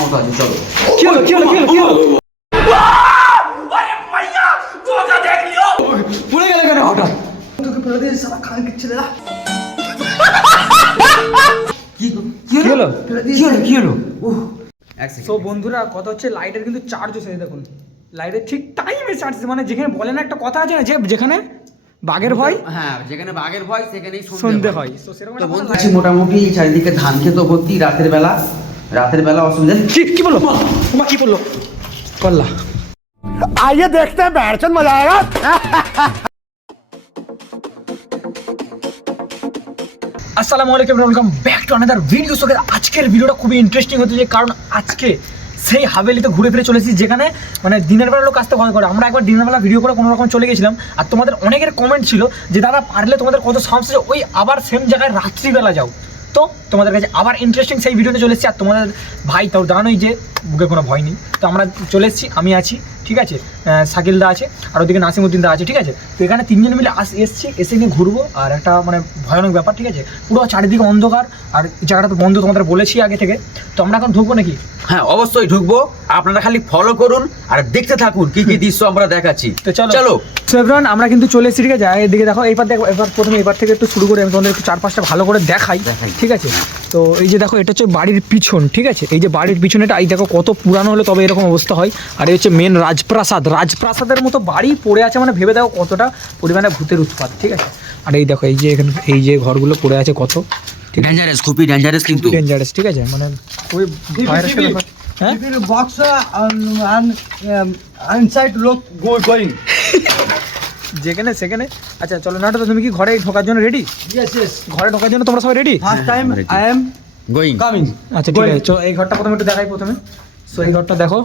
ক্ষমতা আছে চলো। কি হলো কি হলো কি হলো কি হলো পড়ে গেলে কেন হঠাৎ? তোকে ফেলে দিয়ে সারা খানকে ছেলেরা কি কি হলো? ফেলে কি হলো কি হলো? এক সো সেকেন্ড বন্ধুরা কথা হচ্ছে লাইটের কিন্তু চার্জ হচ্ছে এই দেখুন। লাইটের ঠিক টাইমে চার্জ মানে যেখানে বলে না একটা কথা আছে না যে যেখানে বাঘের ভয় হ্যাঁ যেখানে বাঘের ভয় সেখানেই সন্ধে হয়। তো সেরকম তো একটা বন্ধু কথা আছি মোটামুটি চারিদিকে ধান খেত ভর্তি রাতের বেলা। রাতের বেলা অসুবিধা। কি কি বলল? মা কি বলল? করলা আইয়ে দেখতে বেড়ছেন মজা আয়েগা আসসালামু আলাইকুম welcome back to another video so আজকের ভিডিওটা খুবই ইন্টারেস্টিং হতে যে কারণ আজকে সেই হাভেলিতে ঘুরে ফিরে চলেছি যেখানে মানে দিনের বেলা লোক আসতে ভয় করে। আমরা একবার দিনের বেলা ভিডিও করে কোনো রকম চলে গেছিলাম আর তোমাদের অনেকের কমেন্ট ছিল যে দাদা পারলে তোমাদের কত সমস্যা ওই আবার সেম জায়গায় রাত্রিবেলা যাও। তো তোমাদের কাছে আবার ইন্টারেস্টিং সেই ভিডিওতে চলে এসেছি। আর তোমাদের ভাই তাও জানোই যে বুকে কোনো ভয় নেই। তো আমরা চলে এসেছি আমি আছি ঠিক আছে? শাকিল দা আছে আর ওদিকে নাসিমুদ্দিন দা আছে ঠিক আছে? তো এখানে তিনজন মিলে আস এসছি এসে নিয়ে ঘুরবো আর একটা মানে ভয়ানক ব্যাপার ঠিক আছে? পুরো চারিদিকে অন্ধকার আর জায়গাটা তো বন্ধ তোমাদের বলেছি আগে থেকে। তো আমরা এখন ঢুকবো নাকি? হ্যাঁ অবশ্যই ঢুকবো। আপনারা খালি ফলো করুন আর দেখতে থাকুন কি কি দৃশ্য আমরা দেখাচ্ছি। তো চলো। চলো। এভরিওয়ান আমরা কিন্তু চলে এসেছি ঠিক আছে? এদিকে দেখো এইবার দেখো এবার প্রথমে এবার থেকে একটু শুরু করে আমি তোমাদের একটু চার পাঁচটা ভালো করে দেখাই। দেখাই। ঠিক আছে? তো এই যে দেখো এটা হচ্ছে বাড়ির পিছন ঠিক আছে? এই যে বাড়ির পিছনেটা এই দেখো কত পুরানো হলে তবে এরকম অবস্থা হয়। আর এই হচ্ছে মেন রাজপ্রাসাদ। রাজপ্রাসাদের মতো বাড়ি পড়ে আছে মানে ভেবে দেখো কতটা পরিমাণে ভূতের উৎপাত ঠিক আছে? আর এই দেখো এই যে এখানে এই যে ঘরগুলো পড়ে আছে কত ডেঞ্জারাস খুবই ডেঞ্জারাস কিন্তু। ডেঞ্জারাস ঠিক আছে? মানে খুবই একটা হ্যাঁ? And, and um, go going. যেখানে সেখানে আচ্ছা চলো নাটো তুমি কি ঘরে ঢোকার জন্য রেডি Yes, yes. ঘরে ঢোকার জন্য তোমরা সবাই ready first time I am going coming. আচ্ছা ঠিক আছে চলো এই ঘরটা প্রথমে একটু দেখাই প্রথমে। সো এই ঘরটা দেখো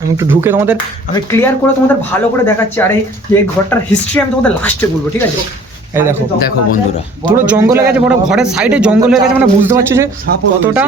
আমি একটু ঢুকে তোমাদের আমি ক্লিয়ার করে তোমাদের ভালো করে দেখাচ্ছি। আর এই এই ঘরটার হিস্ট্রি আমি তোমাদের লাস্টে বলব ঠিক আছে? এই দেখো। দেখো বন্ধুরা। পুরো জঙ্গল হয়ে গেছে বড় ঘরের সাইডে জঙ্গল হয়ে গেছে মানে বুঝতে পারছ যে কতটা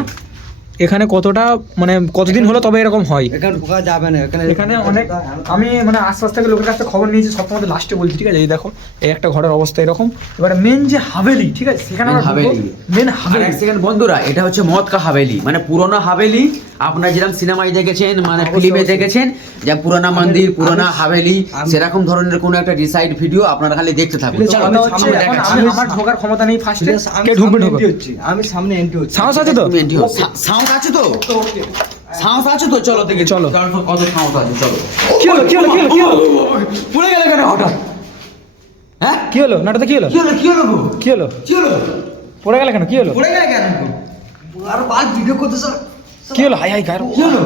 এখানে কতটা মানে কতদিন হলো তবে এরকম হয়? এখানে ঢোকা যাবে না এখানে এখানে অনেক আমি মানে আশপাশ থেকে লোকের কাছে খবর নিয়েছি সব তোমাদের লাস্টে বলছি ঠিক আছে? এই দেখো এই একটা ঘরের অবস্থা এরকম। এবারে মেন যে হাভেলি ঠিক আছে? সেখানে হাভেলি। মেন আর হাভেলি। সেকেন্ড বন্ধুরা এটা হচ্ছে মদ কা হাভেলি মানে পুরোনো হাভেলি। আপনারা যেরকম সিনেমায় দেখেছেন মানে ফিল্মে দেখেছেন যে পুরানা মন্দির পুরানা হাভেলি সেরকম ধরনের কোনো একটা ডিসাইড ভিডিও আপনারা খালি দেখতে থাকুন। আমার ঢোকার ক্ষমতা নেই ফার্স্টে ঢুকবে সামনে ঢুকবে? আমি সামনে এন্ট্রি হচ্ছি। সাহস আছে তো? তুমি entry হও। সা- সাহস আছে তো সাহস আছে তো চলো দেখি চলো। কারণ কত সাহস আছে চলো কি হলো কি হলো কি হলো কি হলো পড়ে গেলে কেন হঠাৎ হ্যাঁ কি হলো নাটকটা কি হলো কি হলো কি হলো? কি হলো কি হলো পড়ে গেল কেন কি হলো পড়ে গেলে কেন আর বাল ভিডিও করতে স্যার কি হলো হাই হাই গায়ের কি হলো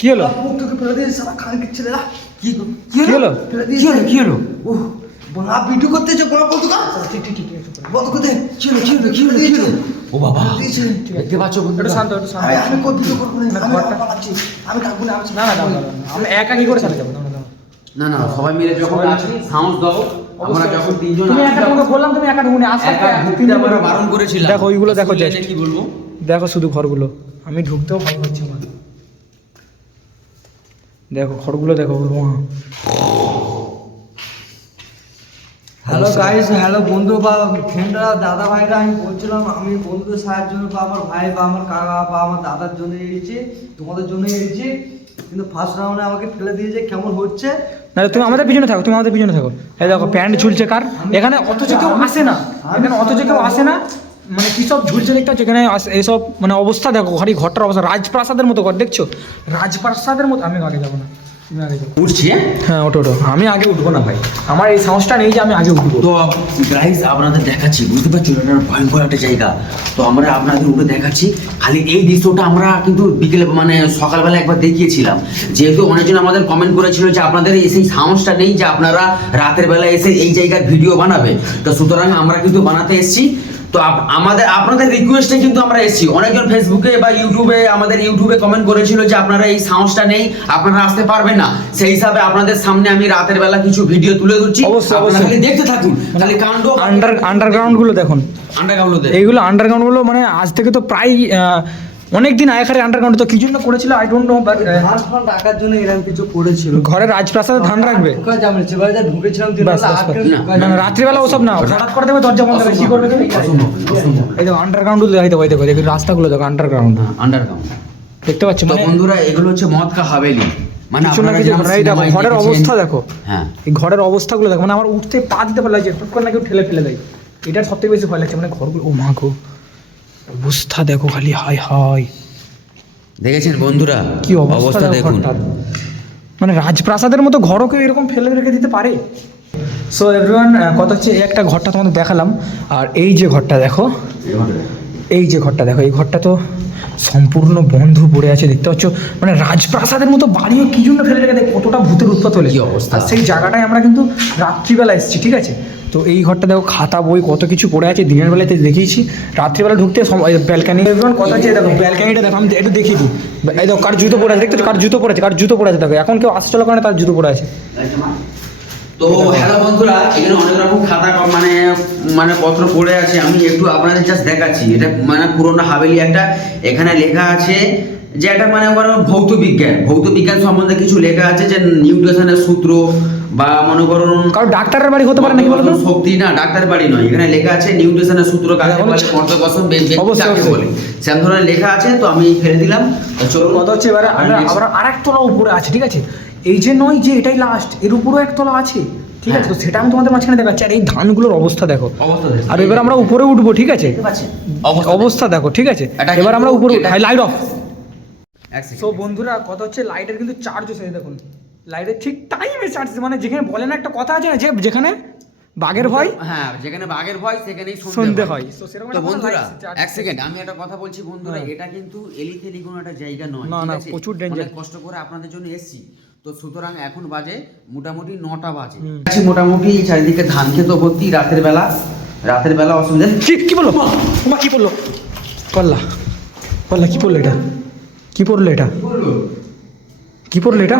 কি হলো থেকে ফেলে দিয়ে সারা খানকে ছেলেরা কি কি হলো কি হলো কি হলো ও বলা ভিডিও করতে যে বলা বলতো কা ঠিক ঠিক ঠিক বন্ধ করতে কি কি হলো কি হলো কি হলো ও বাবা। দেখতে পাচ্ছ একটু বন্ধুরা শান্ত একটু শান্ত। আমি আমি কোন ভিডিও করব না আমি ঘরটা- আমি থাকব না আমি না না। আমি একা কি করে চালিয়ে যাব। না না সবাই মিলে যখন আছি সাহস দাও। আমরা যখন তিনজন তুমি আছি একা তোমাকে বললাম তুমি একা ঢুকুনি আস্তে একা ঢুকতে আমরা বারণ করেছিলাম। দেখো ওইগুলো দেখো just। কি বলব? দেখো শুধু ঘরগুলো আমি ঢুকতেও ভয় করছি আমার দেখো ঘরগুলো দেখো। হ্যালো গাইস হ্যালো বন্ধু বা ফ্রেন্ডরা দাদা ভাইরা আমি বলছিলাম আমি বন্ধুদের সাহায্য বা আমার ভাই বা আমার কাকা বা আমার দাদার জন্য এসেছি তোমাদের জন্য এসেছি কিন্তু ফার্স্ট রাউন্ডে আমাকে ফেলে দিয়েছে কেমন হচ্ছে? না তুমি আমাদের পিছনে থাকো তুমি আমাদের পিছনে থাকো। এই দেখো প্যান্ট ঝুলছে কার? এখানে অথচ কেউ আসে না। এখানে অথচ কেউ আসে না। মানে কি সব ঝুলছে দেখতে পাচ্ছ? এখানে এইসব মানে অবস্থা দেখো ঘরে ঘরটার অবস্থা। রাজপ্রাসাদের মতো ঘর দেখছ? রাজপ্রাসাদের মতো আমি আগে যাব না। উঠছি হ্যাঁ? হ্যাঁ ওটো ওটো আমি আগে উঠবো না ভাই। আমার এই সাহসটা নেই যে আমি আগে উঠবো। তো গাইস আপনাদের দেখাচ্ছি বুঝতে পারছ? এটা ভয়ঙ্কর একটা জায়গা। তো আমরা আপনাদের উপরে দেখাচ্ছি। খালি এই দৃশ্যটা আমরা কিন্তু বিকেলে মানে সকালবেলা একবার দেখিয়েছিলাম। যেহেতু অনেকজন আমাদের কমেন্ট করেছিল যে আপনাদের এই সেই সাহসটা নেই যে আপনারা রাতের বেলা এসে এই জায়গার ভিডিও বানাবে। তো সুতরাং আমরা কিন্তু বানাতে এসেছি। তো আমাদের আপনাদের রিকোয়েস্টে কিন্তু আমরা এসেছি। অনেকজন ফেসবুকে বা ইউটিউবে আমাদের ইউটিউবে কমেন্ট করেছিল যে আপনারা এই সাহসটা নেই আপনারা আসতে পারবেন না। সেই হিসাবে আপনাদের সামনে আমি রাতের বেলা কিছু ভিডিও তুলে ধরছি। খালি দেখতে থাকুন। খালি কাণ্ড আন্ডার আন্ডারগ্রাউন্ডগুলো দেখুন। আন্ডারগ্রাউন্ড এইগুলো আন্ডারগ্রাউন্ডগুলো মানে আজ থেকে তো প্রায় অনেক দিন আগেকার আন্ডারগ্রাউন্ড তো কি জন্য করেছিল? আই ডোন্ট নো বাট ধান ফান রাখার জন্য এরকম কিছু করেছিল। ঘরে রাজপ্রাসাদে ধান রাখবে? ঢোকা যাবে না সেবারে যা ঢুকেছিলাম দিন। না না রাত্রিবেলা ওসব না হঠাৎ করে দেবে দরজা বন্ধ করে কি করবে তুমি? এই দেখো আন্ডারগ্রাউন্ড দেখাই দেবো এই দেখো এই দেখো রাস্তাগুলো দেখো আন্ডারগ্রাউন্ড আন্ডারগ্রাউন্ড দেখতে পাচ্ছ তো মানে বন্ধুরা এগুলো হচ্ছে মদ কা হাভেলি মানে কিছু না আপনারা কিছু যেমন ঘটনা, এই দেখো ঘরের অবস্থা দেখো। হ্যাঁ। এই ঘরের অবস্থাগুলো দেখো মানে আমার উঠতে পা দিতে ভালো লাগছে হুট করে না কেউ ঠেলে ফেলে দেয়। এটা সব থেকে বেশি ভয় লাগছে মানে ঘরগুলো ও মা গো। অবস্থা দেখো খালি হাই হাই দেখেছেন বন্ধুরা? কি অবস্থা দেখো দেখুন। মানে রাজপ্রাসাদের মতো ঘরও কেউ এরকম ফেলে রেখে দিতে পারে? সো এভরিওয়ান কথা হচ্ছে এই একটা ঘরটা তোমাদের দেখালাম। আর এই যে ঘরটা দেখো এই যে ঘরটা দেখো এই ঘরটা তো সম্পূর্ণ বন্ধ পড়ে আছে দেখতে পাচ্ছ? মানে রাজপ্রাসাদের মতো বাড়িও কি জন্য ফেলে রেখে দেয় কতটা ভূতের উৎপাত হলে? কি অবস্থা। সেই জায়গাটায় আমরা কিন্তু রাত্রিবেলা এসেছি ঠিক আছে? তো এই ঘরটা দেখো খাতা বই কত কিছু পড়ে আছে দিনের বেলাতে দেখিয়েছি। রাত্রিবেলা ঢুকতে ব্যালকানি কথা হচ্ছে দেখো ব্যালকানিটা দেখো আমি একটু দেখি দিই এই দেখো কার জুতো পড়ে আছে দেখতে পাচ্ছ? কার জুতো পড়ে আছে কার জুতো পড়ে আছে দেখো এখন কেউ আসা চলা করে না তার জুতো পড়ে আছে। তো হ্যালো বন্ধুরা এখানে অনেক রকম খাতা মানে মানে পত্র পড়ে আছে। আমি একটু আপনাদের জাস্ট দেখাচ্ছি। এটা মানে পুরোনো হাভেলি একটা। এখানে লেখা আছে যে এটা মানে ওখানে ভৌত বিজ্ঞান। ভৌত বিজ্ঞান সম্বন্ধে কিছু লেখা আছে যে নিউট্রিশনের সূত্র বা মনে করুন কারণ ডাক্তারের বাড়ি হতে পারে নাকি বলো তো শক্তি না ডাক্তার বাড়ি নয়। এখানে লেখা আছে নিউট্রিশনের সূত্র কাকে বলে ছা- মর্তকসম ব্যক্তি অবশ্যই, কাকে অবশ্যই। বলে। সেরকম ধরনের লেখা আছে তো আমি ফেলে দিলাম। চলুন। কথা হচ্ছে এবারে আমরা next- আমরা আর এক উপরে আছে ঠিক আছে? এই যে নয় যে এটাই লাস্ট এর উপরেও এক তলা আছে ঠিক আছে তো হ্যাঁ। সেটা আমি তোমাদের মাঝখানে দেখাচ্ছি আর এই ধানগুলোর অবস্থা দেখো অবস্থা। আর এবার আমরা উপরে উঠবো ঠিক আছে অবস্থা অবস্থা দেখো ঠিক আছে এটা এবার আমরা উপরে এটা- লাইট অফ এক। সো বন্ধুরা কথা হচ্ছে লাইটের কিন্তু চার্জ হচ্ছে দেখুন লাইটের ঠিক টাইমে চার্জ মানে যেখানে বলে না একটা কথা আছে না যে যেখানে বাঘের ভয় হ্যাঁ যেখানে বাঘের ভয় সেখানেই সন্ধে সন্ধে হয়। হয় তো সেরকম তো একটা বন্ধুরা light এক সেকেন্ড আমি একটা কথা বলছি বন্ধুরা হ্যাঁ। এটা কিন্তু এলিথেলি কোনো একটা জায়গা নয় না, ঠিক না, আছে? প্রচুর danger। অনেক কষ্ট করে আপনাদের জন্য এসেছি তো সুতরাং এখন বাজে মোটামুটি নটা বাজে। আছি মোটামুটি চারিদিকে ধান খেতে ভর্তি রাতের বেলা। রাতের বেলা অসুবিধা। কি কি বলল? মা কি বলল? কল্লা কল্লা কি পড়ল এটা? কি পড়ল এটা? কি পড়ল এটা?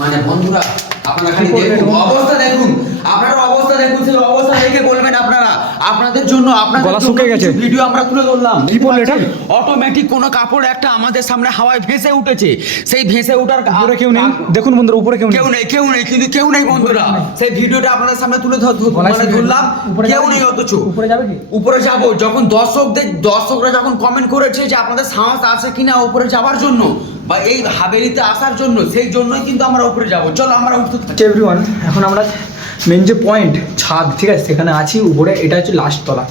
মানে বন্ধুরা আপনারা খালি দেখুন। অবস্থা দেখুন। আপনারা অবস্থা দেখুন অবস্থা দেখে বলবেন আপনাদের জন্য আপনাদের গলা শুকিয়ে গেছে। ভিডিও আমরা তুলে ধরলাম। কি বলল এটা? অটোমেটিক কোনো কাপড় একটা আমাদের সামনে হাওয়ায় ভেসে উঠেছে। সেই ভেসে ওঠার উপরে কেউ নেই? দেখুন বন্ধুরা উপরে কেউ নেই। কেউ নেই কেউ নেই কিন্তু কেউ নেই বন্ধুরা। সেই ভিডিওটা আপনাদের সামনে তুলে মানে ধরলাম। কেউ নেই? অথচ। উপরে যাবে কি? উপরে যাব। যখন দর্শকদের দর্শকরা যখন কমেন্ট করেছে যে আপনাদের সাহস আছে কিনা উপরে যাওয়ার জন্য বা এই হাবেলিতে আসার জন্য সেই জন্যই কিন্তু আমরা উপরে যাব। চলো আমরা উঠতে। এভরিওয়ান এখন আমরা মেন যে পয়েন্ট ছাদ ঠিক আছে? সেখানে আছি উপরে এটা হচ্ছে লাস্ট তলা।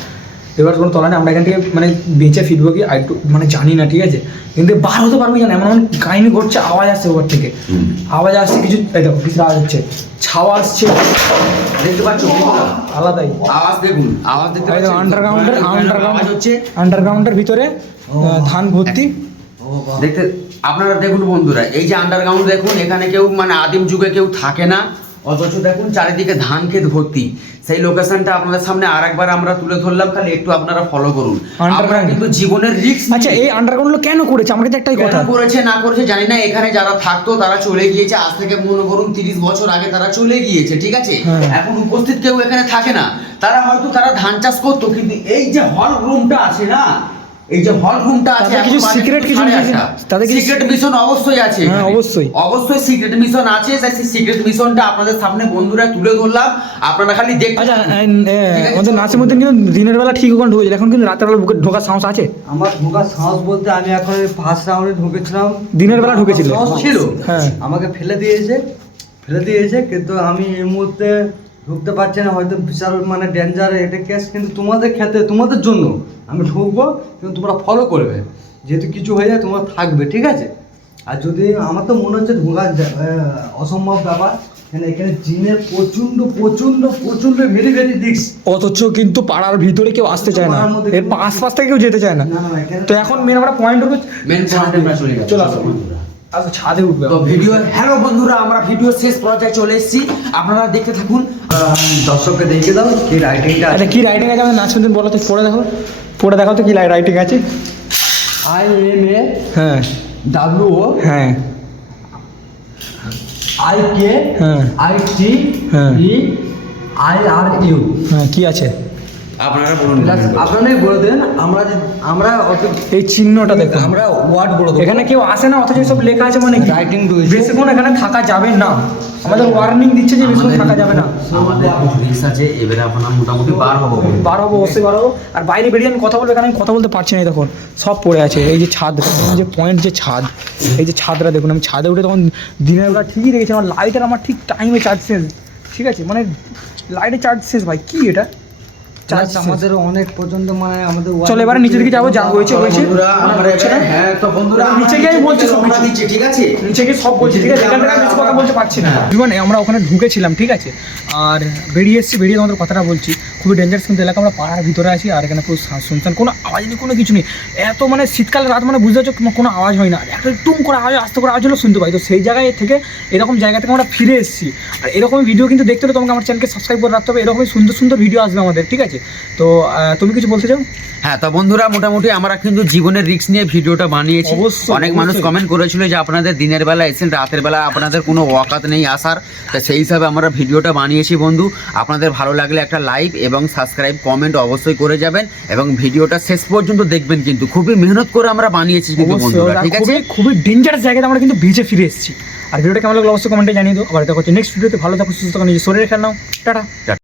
এবার কোনো তলা নেই আমরা এখান থেকে মানে বেঁচে ফিরবো কি? আর একটু মানে জানি না ঠিক আছে? কিন্তু বার হতে পারব জানা এমন এমন কাহিনি ঘটছে আওয়াজ আসছে ওপর থেকে। আওয়াজ আসছে কিছু এই দেখো কিছু আওয়াজ হচ্ছে। ছাওয়া আসছে। দেখতে পাচ্ছ? আলাদাই। আওয়াজ দেখুন আওয়াজ দেখতে পাচ্ছেন আন্ডারগ্রাউন্ডের আন্ডারগ্রাউন্ড হচ্ছে আন্ডারগ্রাউন্ডের ভিতরে ধান ভর্তি। দেখতে আপনারা দেখুন বন্ধুরা এই যে আন্ডারগ্রাউন্ড দেখুন এখানে কেউ মানে আদিম যুগে কেউ থাকে না। অথচ দেখুন চারিদিকে ধান ক্ষেত ভর্তি। সেই লোকেশনটা আপনাদের সামনে আরেকবার আমরা তুলে ধরলাম খালি একটু আপনারা ফলো করুন। আমরা কিন্তু জীবনের রিস্ক আচ্ছা এই আন্ডারগ্রাউন্ডগুলো কেন করেছে? কাছে একটাই কথা। করেছে না করেছে জানি না এখানে যারা থাকতো তারা চলে গিয়েছে। আজ থেকে মনে করুন তিরিশ বছর আগে তারা চলে গিয়েছে ঠিক আছে? হ্যাঁ। এখন উপস্থিত কেউ এখানে থাকে না। তারা হয়তো তারা ধান চাষ করতো কিন্তু এই যে হল রুমটা আছে না এই যে হল রুমটা আছে কিছু secret কিছু তাদের কিছু- সিক্রেট মিশন অবশ্যই আছে হ্যাঁ, অবশ্যই। অবশ্যই সিক্রেট মিশন আছে তাই সেই সিক্রেট মিশনটা আপনাদের সামনে বন্ধুরা তুলে ধরলাম। আপনারা খালি দেখতে আচ্ছা আমাদের চলো। নাসিমুদ্দিন কিন্তু দিনের বেলা ঠিক ওখানে ঢুকেছিল এখন কিন্তু রাতের বেলা বুকে ঢোকার সাহস আছে? আমার ঢোকার সাহস বলতে আমি এখন ফার্স্ট রাউন্ডে ঢুকেছিলাম। দিনের বেলা ঢুকেছিল? ছিল। হ্যাঁ। আমাকে ফেলে দিয়েছে। ফেলে দিয়েছে কিন্তু আমি এই মুহূর্তে ঢুকতে পারছে না হয়তো বিশাল মানে ডেঞ্জার এটা কেস কিন্তু তোমাদের ক্ষেত্রে তোমাদের জন্য আমি ঢুকবো কিন্তু তোমরা ফলো করবে। যেহেতু কিছু হয়ে যায় তোমরা থাকবে ঠিক আছে? আর যদি আমার তো মনে হচ্ছে ঢোকা অসম্ভব ব্যাপার। কেন এখানে জিনের প্রচণ্ড প্রচণ্ড প্রচণ্ড ভেরি ভেরি রিক্স অথচ কিন্তু পাড়ার ভিতরে কেউ আসতে চায় না। এর আশপাশ থেকে কেউ যেতে চায় না। তো এখন মেন আমরা পয়েন্ট আমরা চলে আসো। আচ্ছা ছাদে উঠবে। তো ভিডিও হ্যালো বন্ধুরা আমরা ভিডিও শেষ পর্যায়ে চলে এসেছি। আপনারা দেখতে থাকুন। দর্শককে দেখে দাও কি রাইটিংটা আচ্ছা কি রাইটিং আছে? আমাদের নাসিমুদ্দিন বলো তো পড়ে দেখো। পড়ে দেখাও তো কি রাইটিং আছে। আই এম এ হ্যাঁ। ডাব্লিউ ও হ্যাঁ। আই কে হ্যাঁ। আই টি হ্যাঁ। ই আই আর ইউ হ্যাঁ কি আছে? আপনারা বলুন আপনারাই বলে দেন আমরা আমরা এই চিহ্নটা দেখুন। আমরা ওয়ার্ড বলে দেবো। এখানে কেউ আসে না অথচ সব লেখা আছে মানে Writing বেশিক্ষণ এখানে থাকা যাবে না। আমাদের ওয়ার্নিং দিচ্ছে যে বেশিক্ষণ থাকা যাবে না। আমাদের কিছু আছে এবারে আপনার মোটামুটি বার হব। বার হব অবশ্যই বার হব। আর বাইরে বেরিয়ে আমি কথা বলব এখানে আমি কথা বলতে পারছি না দেখুন। সব পড়ে আছে এই যে ছাদ এই যে পয়েন্ট যে ছাদ এই যে ছাদটা দেখুন। আমি ছাদে উঠে তখন দিনের বেলা ঠিকই দেখেছি আমার লাইটের আমার ঠিক টাইমে চার্জ শেষ। ঠিক আছে? মানে লাইটের চার্জ শেষ ভাই কি এটা? চার্জ আমাদের অনেক পর্যন্ত মানে আমাদের চলো এবারে নিচের দিকে যাব যা হয়েছে হয়েছে। আমরা হ্যাঁ তো বন্ধুরা নিচে গিয়ে বলছি সব ঠিক আছে? নিচে গিয়ে সব বলছি ঠিক আছে? এখান থেকে আমি কথা বলতে পারছি না। মানে আমরা ওখানে ঢুকেছিলাম ঠিক আছে? আর বেরিয়ে এসেছি বেরিয়ে তোমাদের কথাটা বলছি। খুবই ডেঞ্জারাস কিন্তু এলাকা আমরা পাড়ার ভিতরে আছি আর এখানে পুরো শা- শুনশান কোনো আওয়াজ নেই কোনো কিছু নেই। এত মানে শীতকালে রাত মানে বুঝতে পারছ কোনো আওয়াজ হয় না। একটা টুম করে আওয়াজ আস্তে করে আওয়াজ হলো শুনতে পাই। তো সেই জায়গায় থেকে এরকম জায়গা থেকে আমরা ফিরে এসেছি। আর এরকম ভিডিও কিন্তু দেখতে হলে তোমাকে আমার চ্যানেলকে সাবস্ক্রাইব করে রাখতে হবে। এরকমই সুন্দর সুন্দর ভিডিও আসবে আমাদের ঠিক আছে? তো তুমি কিছু বলতে চাও? হ্যাঁ তো বন্ধুরা মোটামুটি আমরা কিন্তু জীবনের রিস্ক নিয়ে ভিডিওটা বানিয়েছি। অনেক মানুষ কমেন্ট করেছিল যে আপনাদের দিনের বেলা এসেছেন রাতের বেলা আপনাদের কোনো ওয়াকাত নেই আসার। তা সেই হিসাবে আমরা ভিডিওটা বানিয়েছি বন্ধু। আপনাদের ভালো লাগলে একটা লাইক এবং সাবস্ক্রাইব কমেন্ট অবশ্যই করে যাবেন এবং ভিডিওটা শেষ পর্যন্ত দেখবেন কিন্তু। খুবই মেহনত করে আমরা বানিয়েছি কিন্তু বন্ধুরা ঠিক আছে? খুবই ডেঞ্জারাস জায়গাতে আমরা কিন্তু বেঁচে ফিরে এসেছি। আর ভিডিওটা কেমন লাগল অবশ্যই কমেন্টে জানিয়ে দিও। আবার দেখা হচ্ছে নেক্সট ভিডিওতে ভালো থাকো সুস্থ থাকো নিজের শরীরে খেয়াল নাও। টাটা।